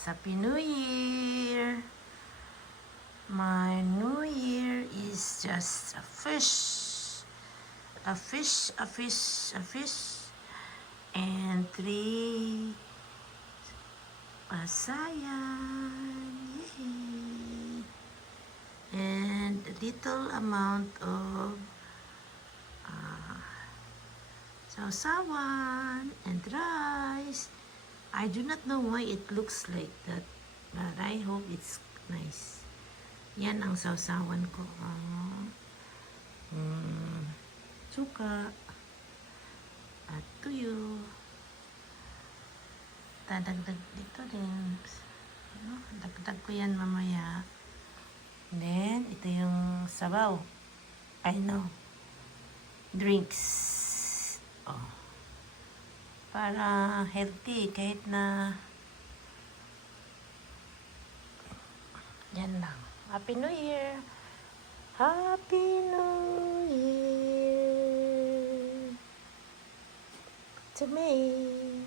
guys, Happy New Year! My New Year is just a fish. A fish, a fish, a fish. And 3 pasayan. Yay! And a little amount of sausawan and rice. I do not know why it looks like that, but I hope it's nice. Yan ang sausawan ko. Suka at tuyo. Dadagdag dito din. Dagdag ko yan mamaya. And then, ito yung sabaw. I know. Drinks. Oh. Para healthy kahit na yan lang. Happy New Year! Happy New Year to me!